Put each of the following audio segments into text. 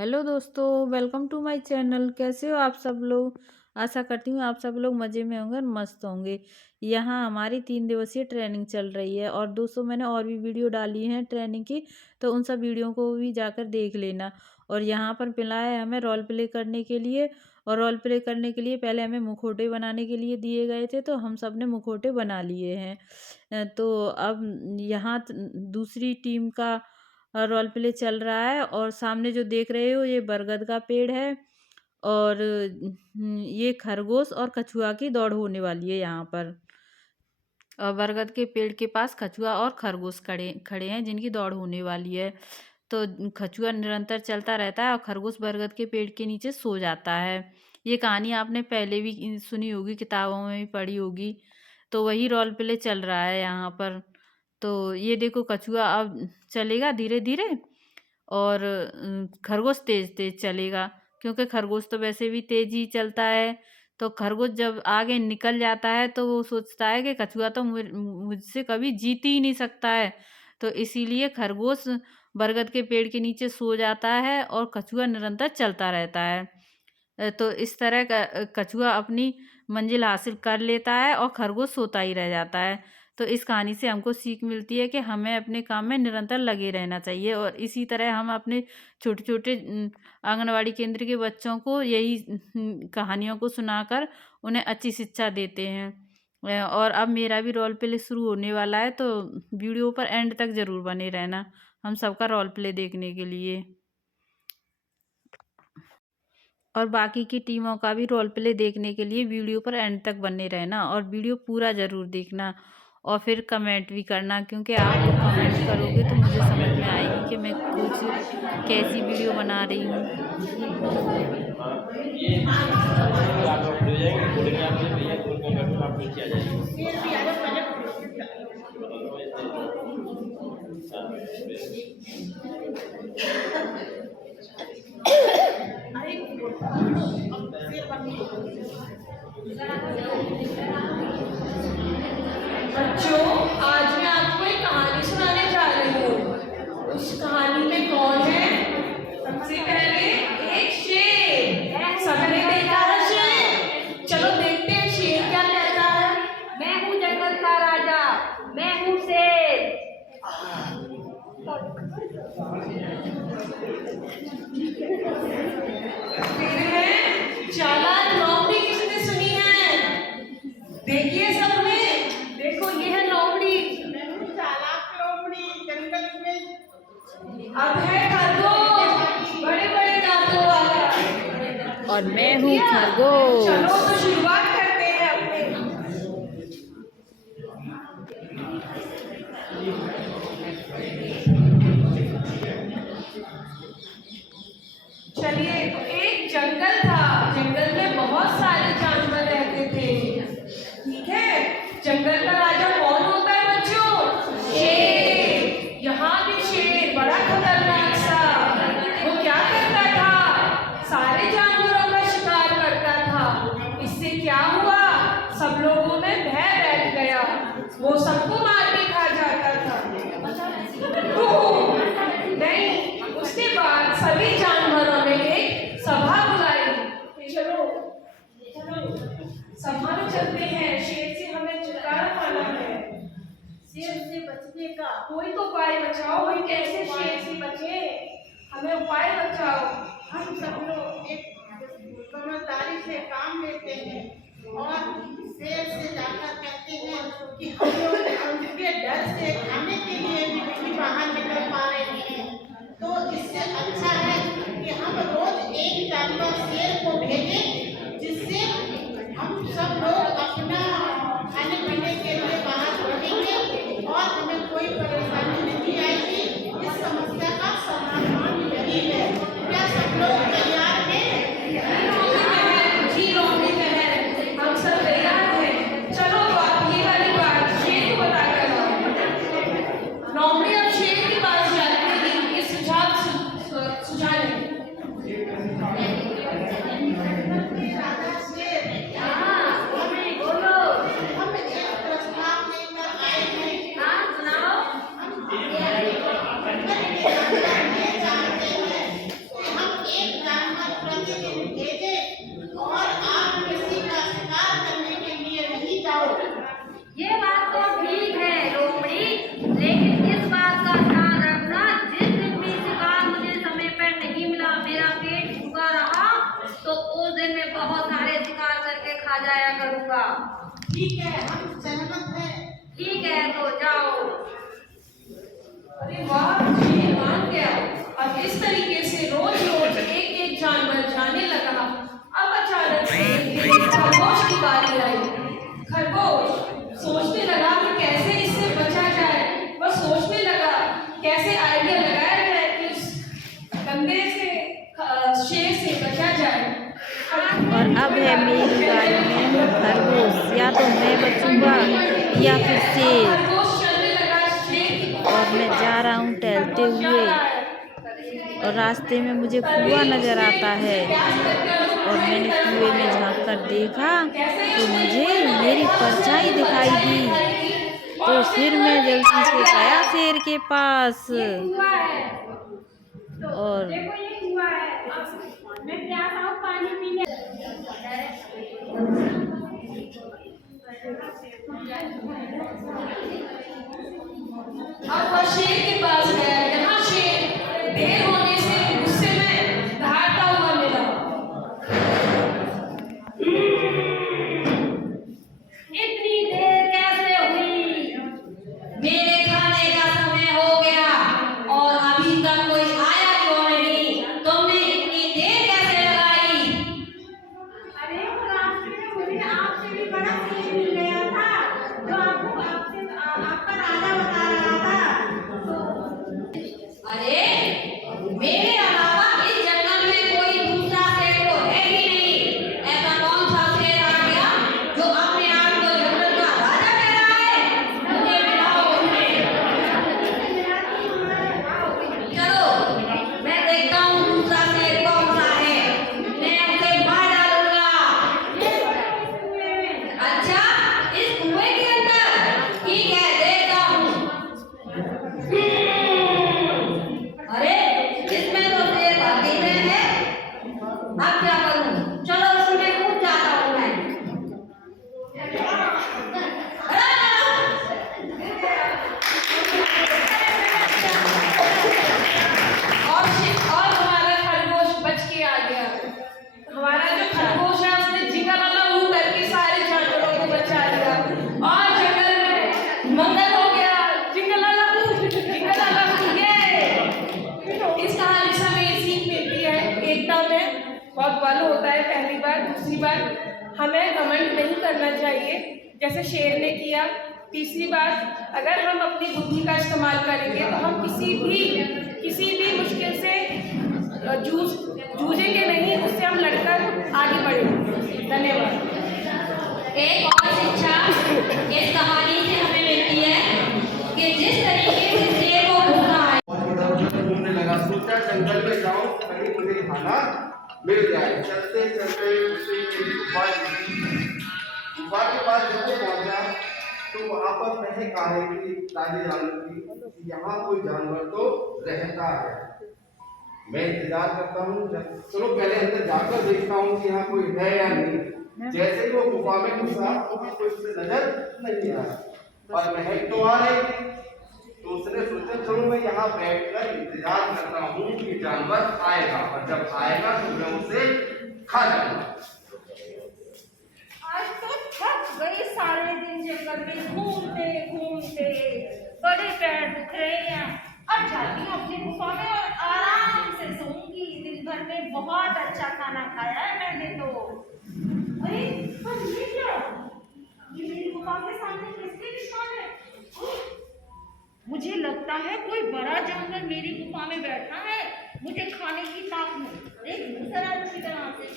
Hello दोस्तों, welcome to my channel. कैसे हो आप सब लोग। आशा करती हूँ आप सब लोग मज़े में होंगे और मस्त होंगे। यहाँ हमारी 3 दिवसीय ट्रेनिंग चल रही है और दोस्तों मैंने और भी वीडियो डाली हैं ट्रेनिंग की, तो उन सब वीडियो को भी जाकर देख लेना। और यहाँ पर मिला है हमें रोल प्ले करने के लिए, और रोल प्ले करने के लिए पहले हमें मुखौटे बनाने के लिए दिए गए थे, तो हम सब ने मुखौटे बना लिए हैं। तो अब यहाँ दूसरी टीम का रोल प्ले चल रहा है, और सामने जो देख रहे हो ये बरगद का पेड़ है, और ये खरगोश और कछुआ की दौड़ होने वाली है यहाँ पर। और बरगद के पेड़ के पास कछुआ और खरगोश खड़े खड़े हैं जिनकी दौड़ होने वाली है। तो कछुआ निरंतर चलता रहता है और खरगोश बरगद के पेड़ के नीचे सो जाता है। ये कहानी आपने पहले भी सुनी होगी, किताबों में भी पढ़ी होगी। तो वही रोल प्ले चल रहा है यहाँ पर। तो ये देखो कछुआ अब चलेगा धीरे धीरे, और खरगोश तेज तेज चलेगा, क्योंकि खरगोश तो वैसे भी तेज ही चलता है। तो खरगोश जब आगे निकल जाता है तो वो सोचता है कि कछुआ तो मुझसे कभी जीत ही नहीं सकता है। तो इसीलिए खरगोश बरगद के पेड़ के नीचे सो जाता है और कछुआ निरंतर चलता रहता है। तो इस तरह कछुआ अपनी मंजिल हासिल कर लेता है और खरगोश सोता ही रह जाता है। तो इस कहानी से हमको सीख मिलती है कि हमें अपने काम में निरंतर लगे रहना चाहिए, और इसी तरह हम अपने छोटे छोटे आंगनवाड़ी केंद्र के बच्चों को यही कहानियों को सुनाकर उन्हें अच्छी शिक्षा देते हैं। और अब मेरा भी रोल प्ले शुरू होने वाला है, तो वीडियो पर एंड तक ज़रूर बने रहना हम सबका रोल प्ले देखने के लिए। और बाकी की टीमों का भी रोल प्ले देखने के लिए वीडियो पर एंड तक बने रहना, और वीडियो पूरा ज़रूर देखना, और फिर कमेंट भी करना, क्योंकि आप लोग कमेंट करोगे तो मुझे समझ में आएगी कि मैं कुछ कैसी वीडियो बना रही हूँ। बच्चों, आज मैं आपको एक कहानी सुनाने जा रही हूँ। उस कहानी में कौन है? सबसे पहले एक शेर। सबने देखा है शेर? चलो देखते हैं शेर क्या कहता है। मैं हूँ जंगल का राजा, मैं हूँ शेर। फिर है चालाक लोमड़ी। किसने सुनी है? देखिए सबने, देखो ये है लोमड़ी। चालाक लोमड़ी जंगल में। अब है खरगोश, बड़े बड़े दांतों वाला। और मैं हूँ खरगोश। चलो तो शुरुआत करते हैं अपने। चलिए, तो एक जंगल था। जंगल में बहुत सारे जानवर रहते थे। ठीक है, जंगल का राजा कौन होता है बच्चों? शेर। यहाँ भी शेर बड़ा खतरनाक सा। वो क्या करता था? सारे जानवरों का शिकार करता था। इससे क्या हुआ? सब लोगों में भय बैठ गया। वो सबको मार के खा जाता था। नहीं, उसके बाद सभी जानवरों ने एक सभा बुलाई। चलो चलो सभा में चलते हैं। शेर से हमें छुटकारा पाना है। शेर से बचने का कोई तो उपाय बताओ। कोई कैसे शेर से बचे? हमें उपाय बताओ। हम सब लोग एक समझदारी से काम लेते हैं और शेर से जाकर कहते हैं कि हम लोग उनके डर से खाने के लिए भी नहीं बाहर निकल पा रहे हैं। तो इससे अच्छा है कि हम रोज एक जानवर शेर को भेजें, जिससे हम सब लोग अपना खाने पीने के लिए बाहर बढ़ेंगे और हमें कोई परेशानी नहीं आएगी। इस समस्या का समाधान यही है। क्या सब लोग तैयार हैं? जी लोमड़ी बहन, हम सब तैयार हैं। चलो तो आप ये वाली बात शेर को बता कर आओ। लोमड़ी अब शेर के पास जाती है। ये सुझाव सुझा लें। करूँगा। ठीक है, हम सहमत हैं। ठीक है तो जाओ। अरे वाह, ये मान गया। और इस तरीके से रोज रोज एक एक जानवर जाने लगा। अब अचानक से खरगोश की बारी आई। खरगोश सोचने लगा कि कैसे इससे बचा जाए। वह सोचने लगा कैसे आइडिया लगाया जाए कि उस गंदे से शेर से बचा जाए। और अब है मेरी बारी, मैं हूँ खरगोश, या तो मैं बचूंगा या फिर शेर। खरगोश चलने लगा शेर की और मैं जा रहा हूँ टहलते हुए, और रास्ते में मुझे कुआं नजर आता है। और मैंने कुएं में झांक कर देखा तो मुझे मेरी परछाई दिखाई दी। तो फिर मैं जल्दी से गया शेर के पास। हुआ है तो और देखो ये हुआ है। अब मैं प्यासा हूँ पानी पीने। अब वह शेर के पास गया। यहाँ शेर देर होने से गुस्से में दहाड़ता हुआ मिला। इतनी देर कैसे हुई? मेरे खाने का समय हो गया और अभी तक कोई आया क्यों नहीं? तुमने इतनी देर कैसे लगाई? अरे वो रास्ते में मुझे आपसे भी बड़ा शेर मिल गया था, जो आपका राजा बता रहा था। अरे मेरे अलावा इस जंगल में कोई दूसरा शेर तो है ही नहीं। ऐसा कौन सा शेर आ गया जो अपने आप को जंगल का राजा कह रहा है? मुझे मिलाओ उन्हें। चलो मैं देखता हूँ दूसरा शेर कौन सा है। मैं उसे मार डालूंगा। अच्छा, इस कुएं के अंदर? ठीक है, देखता हूँ। अरे इसमें तो शेर भागी में है। अब क्या करूं? चलो उसमें कूद जाता हूं मैं। और हमारा खरगोश बच के आ गया। हमारा जो खरगोश है उसने जिंगलाला ऊ करके सारे जानवरों को बचा लिया और जंगल में मंगल हो गया। जिंगलाला ऊ, जिंगलाला ऊ, ये इस कहानी से हमें ये सीख मिलती है, एकता में बहुत बल होता है। पहली बार, दूसरी बार हमें घमंड नहीं करना चाहिए जैसे शेर ने किया। तीसरी बात, अगर हम अपनी बुद्धि का इस्तेमाल करेंगे तो हम किसी भी मुश्किल से जूझेंगे नहीं, उससे हम लड़कर आगे बढ़ेंगे। धन्यवाद। एक और शिक्षा इस कहानी से हमें मिलती है कि जिस तरीके से शेर को घूमना है। और इधर उधर घूमने लगा। सोचा जंगल में जाऊं, कहीं मुझे खाना मिल जाए। चलते चलते उसे एक गुफा दिखी। गुफा के पास जब वो पहुंचा तो वहां पर मैंने कहा कि ताजे जानवर की यहाँ कोई जानवर तो रहता है। मैं इंतजार करता हूँ, चलो पहले अंदर जाकर देखता हूँ कि यहाँ कोई है या नहीं। जैसे ही वो गुफा में घुसा तो कोई उससे नजर नहीं आया, पर महक तो आ रही थी। तो उसने सोचा चलो मैं यहाँ बैठकर इंतजार करता हूँ कि जानवर आएगा, और जब आएगा तो मैं उसे खा जाऊंगा। आज तो थक गई सारे दिन जंगल में घूमते घूमते। बड़े पैर दुख रहे हैं। अब जाती हूँ अपनी गुफा में और आराम से सोऊंगी। दिन भर में बहुत अच्छा खाना खाया है मैंने तो। अरे पर ये क्या? ये मेरी गुफा के सामने किसके निशान है? मुझे लगता है कोई बड़ा जानवर मेरी गुफा में बैठा है, मुझे खाने की ताक में। अरे जरा अच्छी तरह से।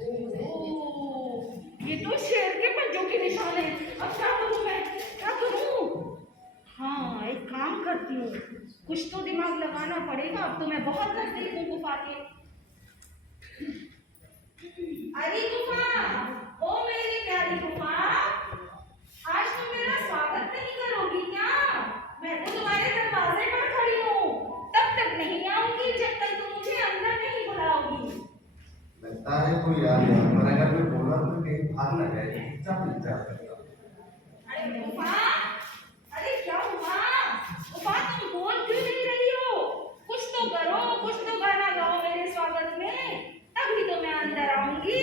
ओह, ये तो शेर के पंजों के निशान है। अब क्या करूं मैं? क्या करूं? हाँ, एक काम करती हूँ, कुछ तो दिमाग लगाना पड़ेगा। अब तो मैं बहुत नजदीक हूँ गुफा के। अरे गुफा, ओ मेरी प्यारी गुफा, आज तुम मेरा स्वागत नहीं करोगी क्या? मैं तो तुम्हारे दरवाजे पर खड़ी हूँ, तब तक नहीं आऊंगी जब तक तुम मुझे अंदर नहीं बुलाओगी। लगता है कोई आ गया, पर अगर मैं बोला तो कहीं भाग ना जाए। अरे गुफा, अरे क्या हुआ? गुफा तुम बोल क्यों नहीं रही हो? कुछ तो करो, कुछ तो गाना गाओ मेरे स्वागत में, तभी तो मैं अंदर आऊंगी।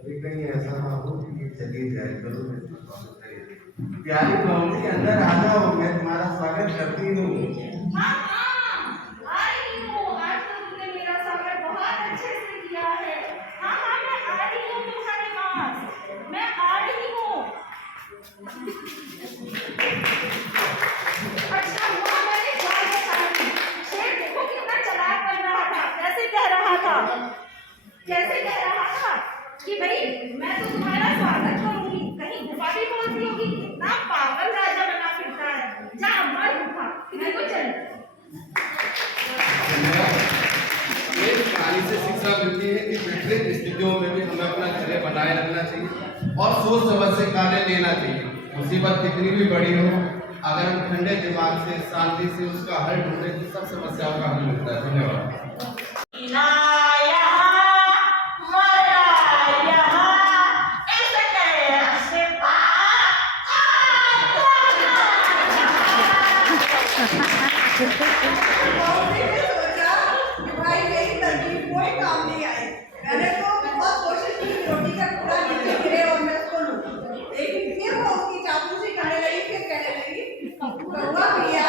अभी कहीं ऐसा ना हो कि चलिए जाए करो प्यारी बहू अंदर आ जाओ, मैं तुम्हारा स्वागत करती हूँ। हाँ हाँ, आ रही हूँ। आज तो तुमने मेरा स्वागत बहुत अच्छे से किया है। हाँ हाँ, मैं आ रही हूँ तुम्हारे पास, मैं आ रही हूँ। अच्छा हुआ मैंने जान बचा ली। शेर देखो कितना चालाक बन रहा था, कैसे कह रहा था कि भाई मैं तो तुम्हारा स्वागत करूंगी, कहीं गुफा भी बोलती होगी। कितना पागल राजा बना फिरता है। जा मर गुफा, मेरे को चल। ये कहानी से शिक्षा मिलती है कि विपरीत स्थितियों में भी हमें अपना धैर्य बनाए रखना चाहिए और सोच समझ से कार्य लेना चाहिए। मुसीबत कितनी भी बड़ी हो, अगर हम ठंडे दिमाग से शांति से उसका हल ढूंढे तो सब समस्याओं का हल मिलता है। धन्यवाद। मौसी ने सोचा कि भाई मेरी तरकीब कोई काम नहीं आई। मैंने तो बहुत कोशिश की कि रोटी का टुकड़ा नीचे गिरे और मैं उसको लूं, लेकिन फिर वो उसकी चापलूसी करने लगी। फिर कहने लगी, कौवा भैया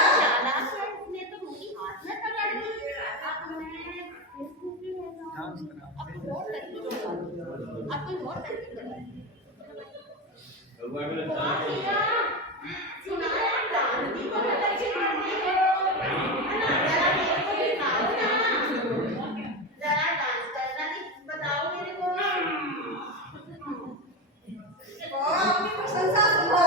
कौवा अपनी प्रशंसा सुनो।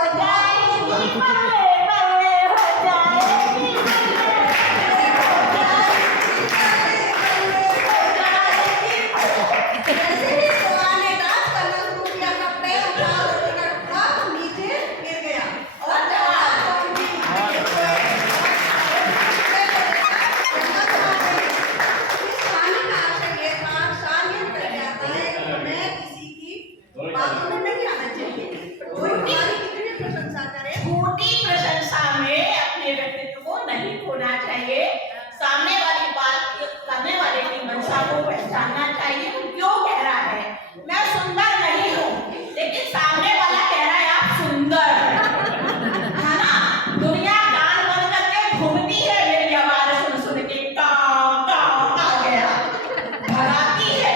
जैसे ही कौवा ने डांस करना शुरू किया, अपना पैर उठा, रोटी का टुकड़ा नीचे गिर गया और जवाब कौन भी इस कहानी का आशय ये था, सार ये बताया जाता है कि हमें किसी की बातों में नहीं आना चाहिए। कोई हमारी कितनी भी प्रशंसा करे, झूठी प्रशंसा में अपने व्यक्तित्व को नहीं खोना चाहिए। सामने वाली बात करने वाले की मंशा को पहचानना चाहिए, वो क्यों कह रहा है। मैं सुंदर नहीं हूँ, लेकिन सामने वाला कह रहा है आप सुंदर है ना। दुनिया कान बंद करके घूमती है मेरी आवाज सुन सुन के, काव काव आ गया भगाती है।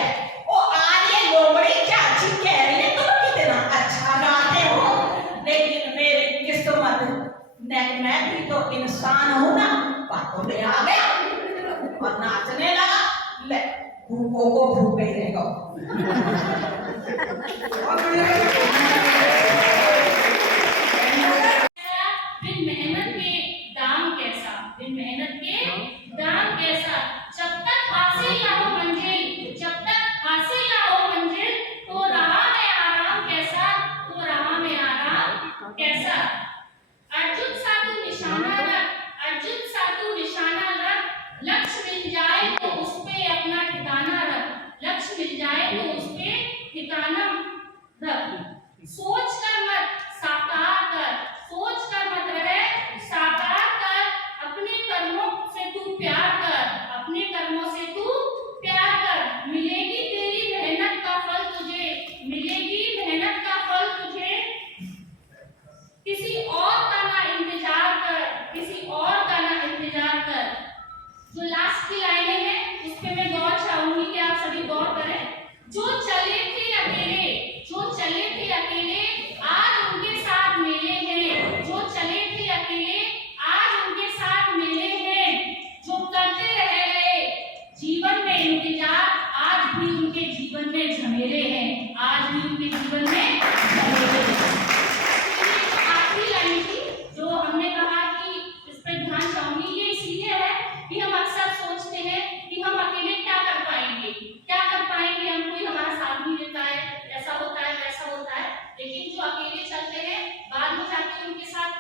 वो आज ये लोमड़ी चाची कह रही है तुम कितना अच्छा गाते हो, लेकिन मेरी किस्मत मैं भी तो इंसान हूं ना। बातों में आ गया और नाचने लगा। ले भूखों को भूखे ही रहेगा। बिन मेहनत के दाम कैसा, बिन मेहनत के दाम कैसा। जब तक हासिल ना हो मंजिल, जब तक हासिल ना हो मंजिल, तो रहा में आराम कैसा, तो रहा में आराम कैसा। अर्जुन सा तू निशाना रख, अर्जुन सा तू निशाना रख। लक्ष्य मिल जाए तो उस पे अपना ठिकाना रख, लक्ष्य मिल जाए तो उस पे ठिकाना रख। सोच कर मत साकार कर, सोच कर मत रहे साकार कर। अपने कर्मों से तू प्यार कर, अपने कर्मों से तू प्यार कर। मिलेगी तेरी मेहनत का फल तुझे, मिलेगी मेहनत का फल तुझे। किसी और का ना इंतजार कर, किसी और का ना इंतजार कर। जो लास्ट की लाइनें हैं उस पे मैं गौर चाहूंगी कि आप सभी गौर करें। जो चले थे अकेले, जो चले थे अकेले, आज उनके साथ मेले हैं। जो चले थे अकेले, आज उनके साथ मेले हैं। जो करते रह गए जीवन में इंतजार, आज भी उनके जीवन में झमेले हैं, आज भी उनके जीवन में झमेले हैं। आखिरी लाइन थी जो हमने कहा कि इस पर ध्यान चाहूंगी। ये इसलिए है कि हम अक्सर सोचते हैं कि हम अकेले क्या कर पाएंगे, क्या कर पाएंगे, हम कोई हमारा साथ नहीं देता है, ऐसा होता है वैसा होता है। लेकिन जो अकेले चलते हैं बाद में जाके उनके साथ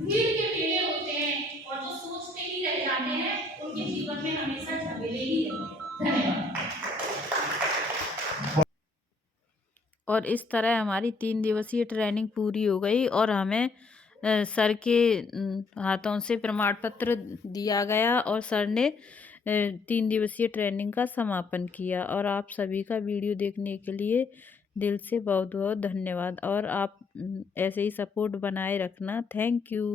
भीड़ के मेले होते हैं, और जो सोचते ही रह जाते हैं उनके जीवन में हमेशा झमेले ही रहते हैं। धन्यवाद। और इस तरह हमारी 3 दिवसीय ट्रेनिंग पूरी हो गई और हमें सर के हाथों से प्रमाण पत्र दिया गया और सर ने 3 दिवसीय ट्रेनिंग का समापन किया। और आप सभी का वीडियो देखने के लिए दिल से बहुत बहुत धन्यवाद और आप ऐसे ही सपोर्ट बनाए रखना। Thank you.